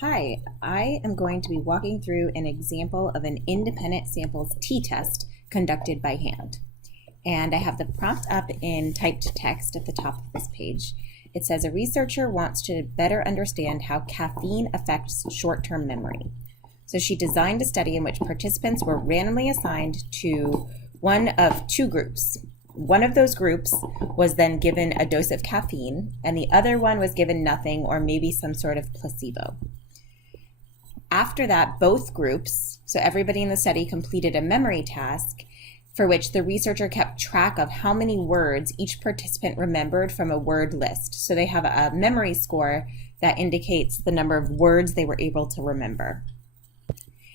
Hi, I am going to be walking through an example of an independent samples t-test conducted by hand. And I have the prompt up in typed text at the top of this page. It says a researcher wants to better understand how caffeine affects short-term memory. So she designed a study in which participants were randomly assigned to one of two groups. One of those groups was then given a dose of caffeine, and the other one was given nothing or maybe some sort of placebo. After that, both groups, so everybody in the study, completed a memory task for which the researcher kept track of how many words each participant remembered from a word list. So they have a memory score that indicates the number of words they were able to remember.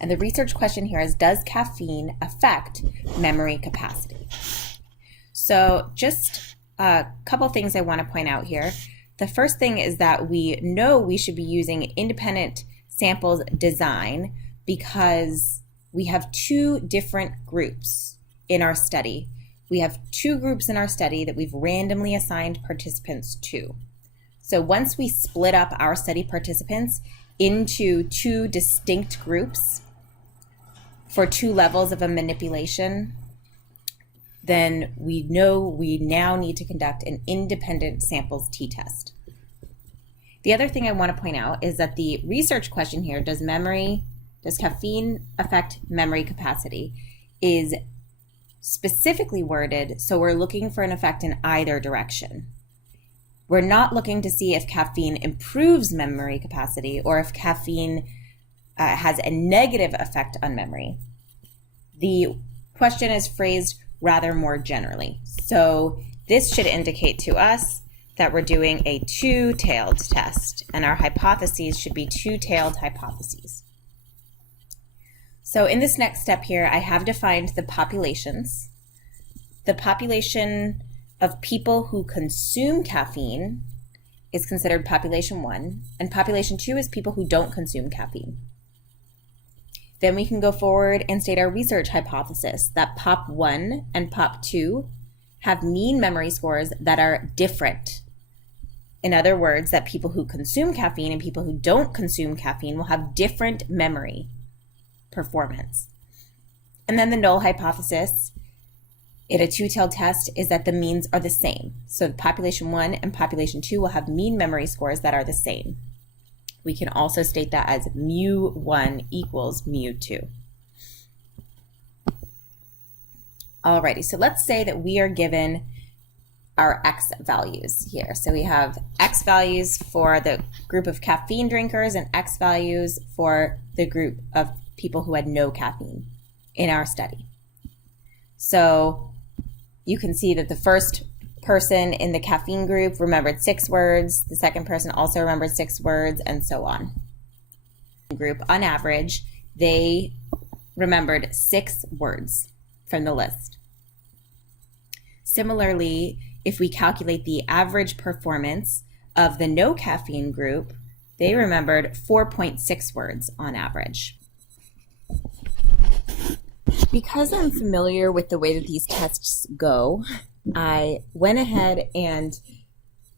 And the research question here is, does caffeine affect memory capacity? So just a couple things I want to point out here. The first thing is that we know we should be using independent samples design because we have two different groups in our study. We have two groups in our study that we've randomly assigned participants to. So once we split up our study participants into two distinct groups for two levels of a manipulation, then we know we now need to conduct an independent samples t-test. The other thing I want to point out is that the research question here, does caffeine affect memory capacity, is specifically worded so we're looking for an effect in either direction. We're not looking to see if caffeine improves memory capacity or if caffeine has a negative effect on memory. The question is phrased rather more generally. So this should indicate to us that we're doing a two-tailed test, and our hypotheses should be two-tailed hypotheses. So in this next step here, I have defined the populations. The population of people who consume caffeine is considered population 1, and population 2 is people who don't consume caffeine. Then we can go forward and state our research hypothesis that POP1 and POP2 have mean memory scores that are different. In other words, that people who consume caffeine and people who don't consume caffeine will have different memory performance. And then the null hypothesis in a two-tailed test is that the means are the same. So population 1 and population 2 will have mean memory scores that are the same. We can also state that as mu1 equals mu2. Alrighty, so let's say that we are given our X values here. So we have X values for the group of caffeine drinkers and X values for the group of people who had no caffeine in our study. So you can see that the first person in the caffeine group remembered 6 words, the second person also remembered 6 words, and so on. Group, on average, they remembered 6 words from the list. Similarly, if we calculate the average performance of the no caffeine group, they remembered 4.6 words on average. Because I'm familiar with the way that these tests go, I went ahead and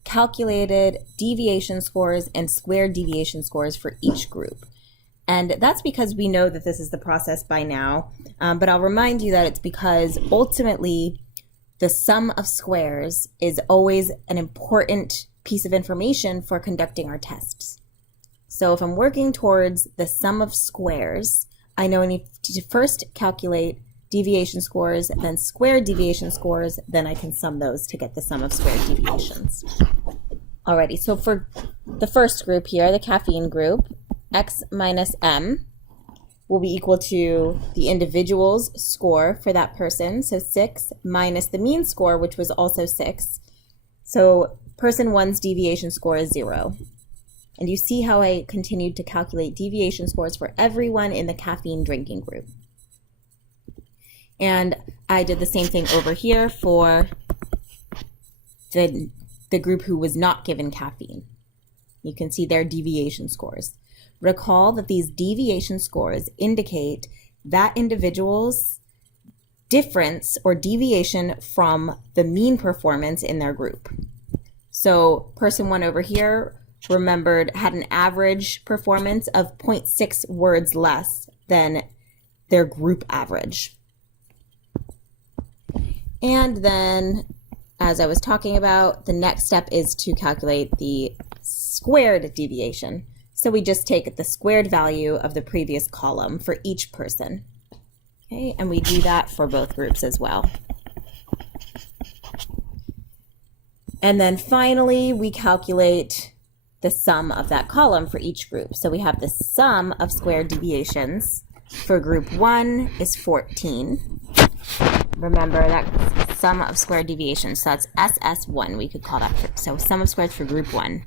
calculated deviation scores and squared deviation scores for each group. And that's because we know that this is the process by now, but I'll remind you that it's because ultimately the sum of squares is always an important piece of information for conducting our tests. So if I'm working towards the sum of squares, I know I need to first calculate deviation scores, then square deviation scores, then I can sum those to get the sum of squared deviations. Alrighty, so for the first group here, the caffeine group, X minus M will be equal to the individual's score for that person, so 6 minus the mean score, which was also 6. So person 1's deviation score is 0. And you see how I continued to calculate deviation scores for everyone in the caffeine drinking group. And I did the same thing over here for the group who was not given caffeine. You can see their deviation scores. Recall that these deviation scores indicate that individual's difference or deviation from the mean performance in their group. So person 1 over here remembered, had an average performance of 0.6 words less than their group average. And then, as I was talking about, the next step is to calculate the squared deviation. So we just take the squared value of the previous column for each person. Okay, and we do that for both groups as well. And then finally, we calculate the sum of that column for each group. So we have the sum of squared deviations for group 1 is 14. Remember that sum of squared deviations, so that's SS1, we could call that. So sum of squares for group 1.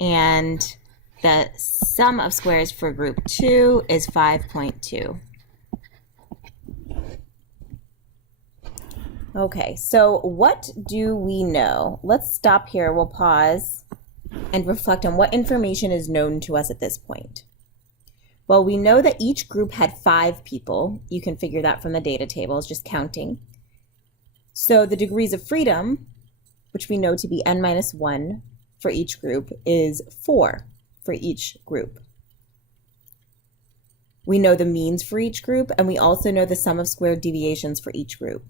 And the sum of squares for group 2 is 5.2. Okay, so what do we know? Let's stop here, we'll pause and reflect on what information is known to us at this point. Well, we know that each group had 5 people. You can figure that from the data tables, just counting. So the degrees of freedom, which we know to be n-1 for each group, is 4 for each group. We know the means for each group, and we also know the sum of squared deviations for each group.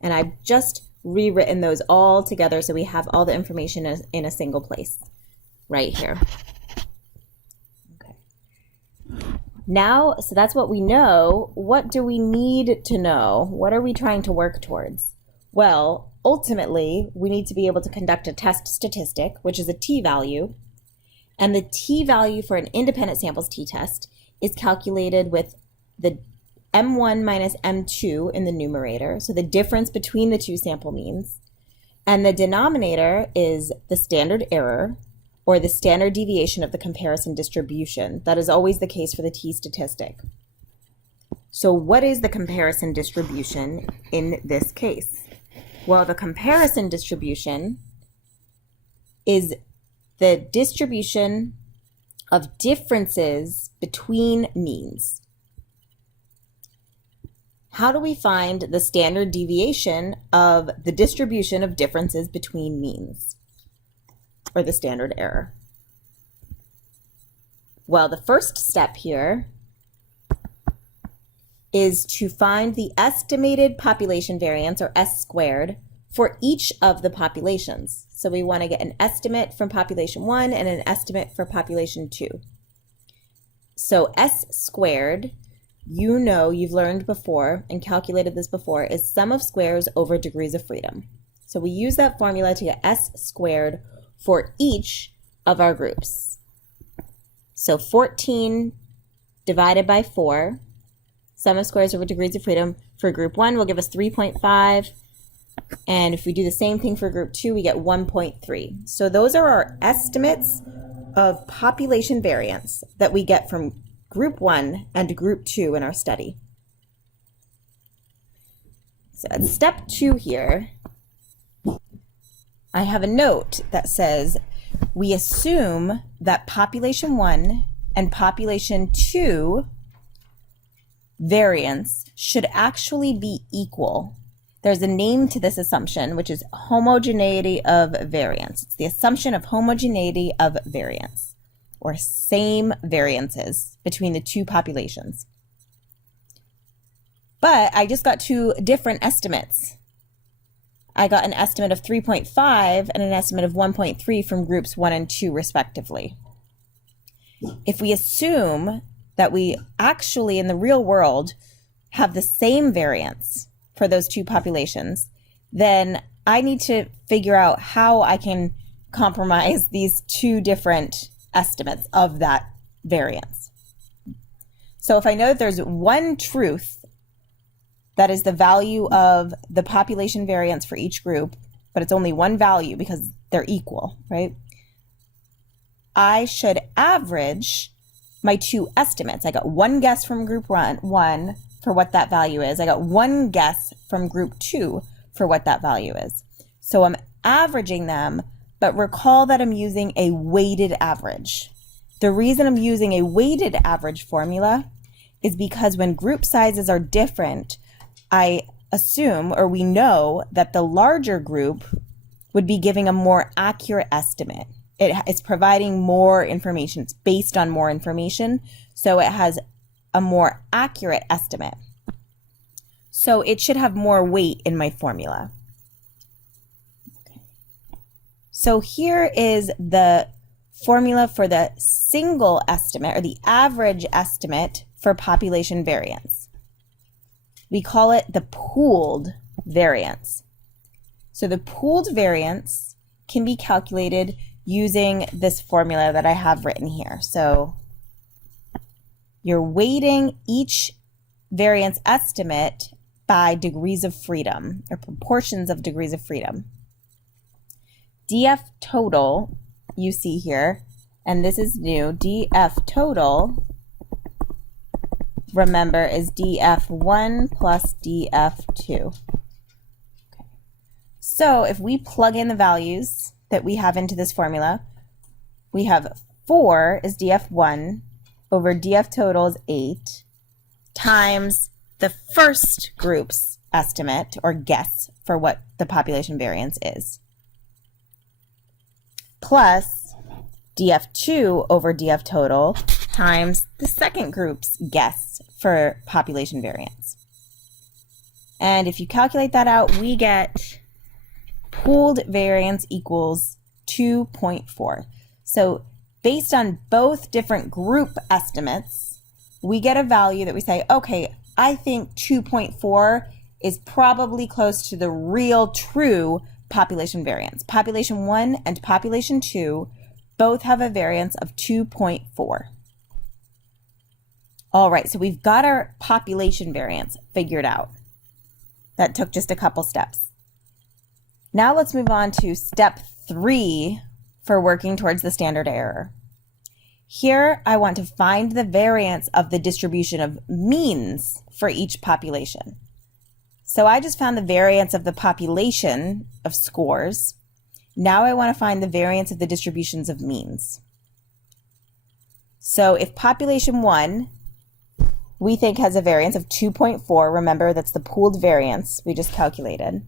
And I've just rewritten those all together so we have all the information in a single place right here. Now, so that's what we know. What do we need to know? What are we trying to work towards? Well, ultimately, we need to be able to conduct a test statistic, which is a t-value. And the t-value for an independent samples t-test is calculated with the M1 minus M2 in the numerator, so the difference between the two sample means. And the denominator is the standard error, or the standard deviation of the comparison distribution. That is always the case for the t-statistic. So what is the comparison distribution in this case? Well, the comparison distribution is the distribution of differences between means. How do we find the standard deviation of the distribution of differences between means, or the standard error? Well, the first step here is to find the estimated population variance, or S squared, for each of the populations. So we want to get an estimate from population 1 and an estimate for population 2. So S squared, you know, you've learned before and calculated this before, is sum of squares over degrees of freedom. So we use that formula to get S squared for each of our groups. So 14 divided by 4, sum of squares over degrees of freedom for group 1 will give us 3.5. And if we do the same thing for group 2, we get 1.3. So those are our estimates of population variance that we get from group 1 and group 2 in our study. So at step 2 here, I have a note that says we assume that population 1 and population 2 variance should actually be equal. There's a name to this assumption, which is homogeneity of variance. It's the assumption of homogeneity of variance, or same variances between the two populations. But I just got 2 different estimates. I got an estimate of 3.5 and an estimate of 1.3 from groups 1 and 2 respectively. If we assume that we actually in the real world have the same variance for those 2 populations, then I need to figure out how I can compromise these 2 different estimates of that variance. So if I know that there's one truth that is the value of the population variance for each group, but it's only one value because they're equal, right? I should average my 2 estimates. I got one guess from group 1 for what that value is. I got one guess from group 2 for what that value is. So I'm averaging them, but recall that I'm using a weighted average. The reason I'm using a weighted average formula is because when group sizes are different, I assume, or we know, that the larger group would be giving a more accurate estimate. it's providing more information. It's based on more information, so it has a more accurate estimate. So it should have more weight in my formula. Okay. So here is the formula for the single estimate, or the average estimate for population variance. We call it the pooled variance. So the pooled variance can be calculated using this formula that I have written here. So you're weighting each variance estimate by degrees of freedom, or proportions of degrees of freedom. DF total, you see here, and this is new, DF total, remember, is DF1 plus DF2. Okay. So if we plug in the values that we have into this formula, we have 4 is DF1 over DF total is 8 times the first group's estimate or guess for what the population variance is, plus DF2 over DF total times the second group's guess for population variance. And if you calculate that out, we get pooled variance equals 2.4. So based on both different group estimates, we get a value that we say, okay, I think 2.4 is probably close to the real true population variance. Population 1 and population 2 both have a variance of 2.4. All right, so we've got our population variance figured out. That took just a couple steps. Now let's move on to step 3 for working towards the standard error. Here, I want to find the variance of the distribution of means for each population. So I just found the variance of the population of scores. Now I want to find the variance of the distributions of means. So if population 1, we think has a variance of 2.4, remember that's the pooled variance we just calculated,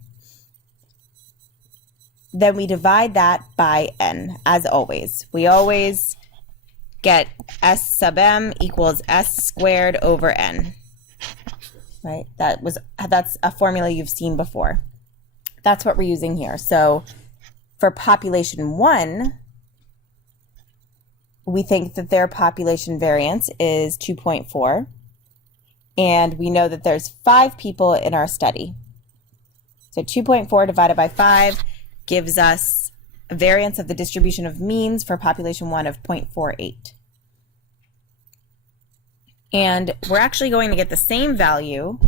then we divide that by n, as always. We always get S sub m equals S squared over n, right? That's a formula you've seen before. That's what we're using here. So for population 1, we think that their population variance is 2.4, and we know that there's 5 people in our study. So 2.4 divided by 5 gives us a variance of the distribution of means for population 1 of 0.48. And we're actually going to get the same value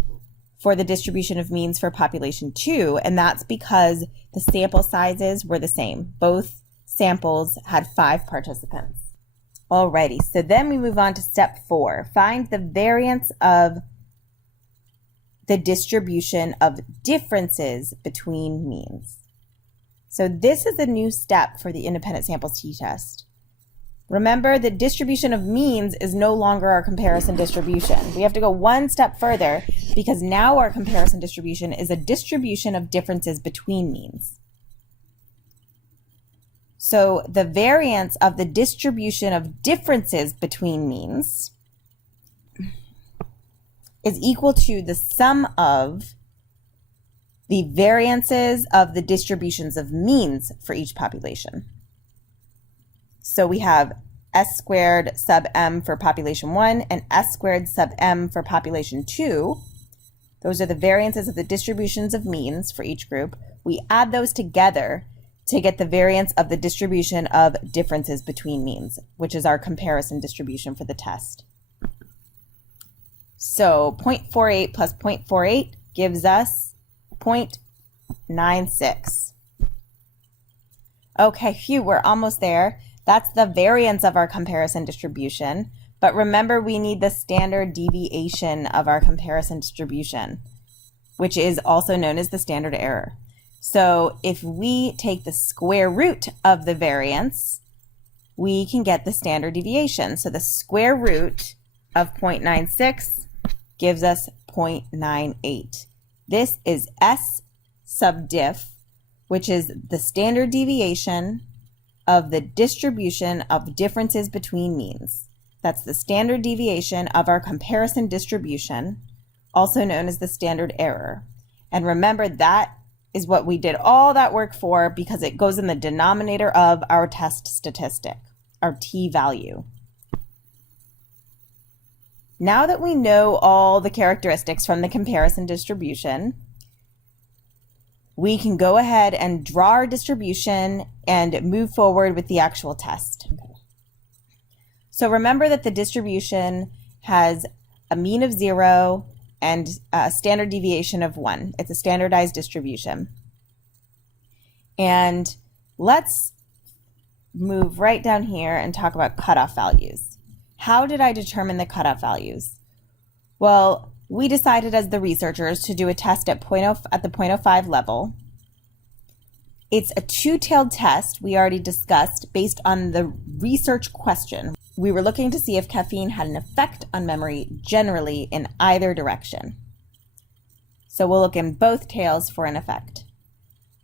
for the distribution of means for population 2, and that's because the sample sizes were the same. Both samples had 5 participants. Alrighty, so then we move on to step 4. Find the variance of the distribution of differences between means. So this is a new step for the independent samples t-test. Remember, the distribution of means is no longer our comparison distribution. We have to go one step further because now our comparison distribution is a distribution of differences between means. So the variance of the distribution of differences between means is equal to the sum of the variances of the distributions of means for each population. So we have S squared sub m for population 1 and S squared sub m for population 2. Those are the variances of the distributions of means for each group. We add those together to get the variance of the distribution of differences between means, which is our comparison distribution for the test. So 0.48 plus 0.48 gives us 0.96. Okay, phew, we're almost there. That's the variance of our comparison distribution. But remember, we need the standard deviation of our comparison distribution, which is also known as the standard error. So if we take the square root of the variance, we can get the standard deviation. So the square root of 0.96 gives us 0.98. This is S sub diff, which is the standard deviation of the distribution of differences between means. That's the standard deviation of our comparison distribution, also known as the standard error. And remember, that is what we did all that work for because it goes in the denominator of our test statistic, our t-value. Now that we know all the characteristics from the comparison distribution, we can go ahead and draw our distribution and move forward with the actual test. So remember that the distribution has a mean of 0 and a standard deviation of 1. It's a standardized distribution. And let's move right down here and talk about cutoff values. How did I determine the cutoff values? Well, we decided as the researchers to do a test at the 0.05 level. It's a two-tailed test we already discussed based on the research question. We were looking to see if caffeine had an effect on memory generally in either direction. So we'll look in both tails for an effect.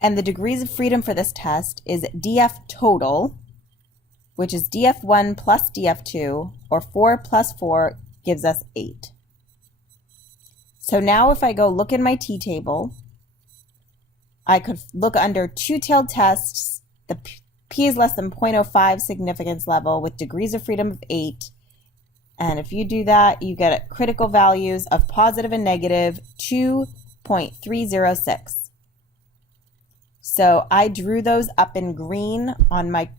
And the degrees of freedom for this test is DF total, which is DF1 plus DF2, or 4 plus 4 gives us 8. So now if I go look in my t-table, I could look under two-tailed tests, the P is less than 0.05 significance level with degrees of freedom of 8. And if you do that, you get critical values of positive and negative 2.306. So I drew those up in green on my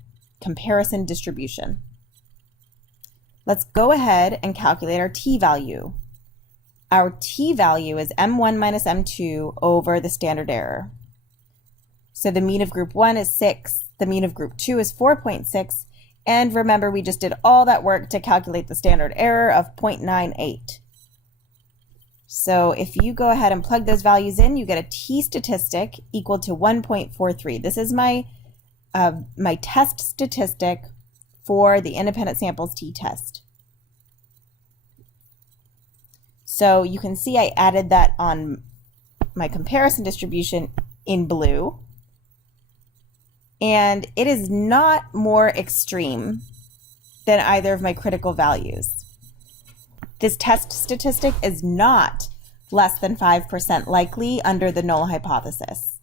comparison distribution. Let's go ahead and calculate our t-value. Our t-value is M1 minus M2 over the standard error. So the mean of group 1 is 6, the mean of group 2 is 4.6, and remember we just did all that work to calculate the standard error of 0.98. So if you go ahead and plug those values in, you get a t-statistic equal to 1.43. This is my test statistic for the independent samples t-test. So you can see I added that on my comparison distribution in blue. And it is not more extreme than either of my critical values. This test statistic is not less than 5% likely under the null hypothesis.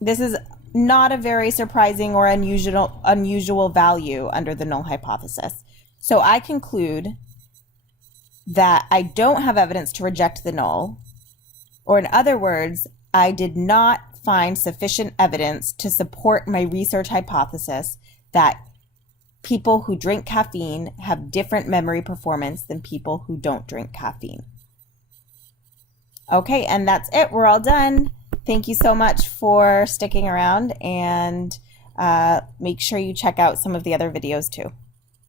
This is not a very surprising or unusual value under the null hypothesis. So I conclude that I don't have evidence to reject the null, or in other words, I did not find sufficient evidence to support my research hypothesis that people who drink caffeine have different memory performance than people who don't drink caffeine. Okay, and that's it. We're all done. Thank you so much for sticking around, and make sure you check out some of the other videos too.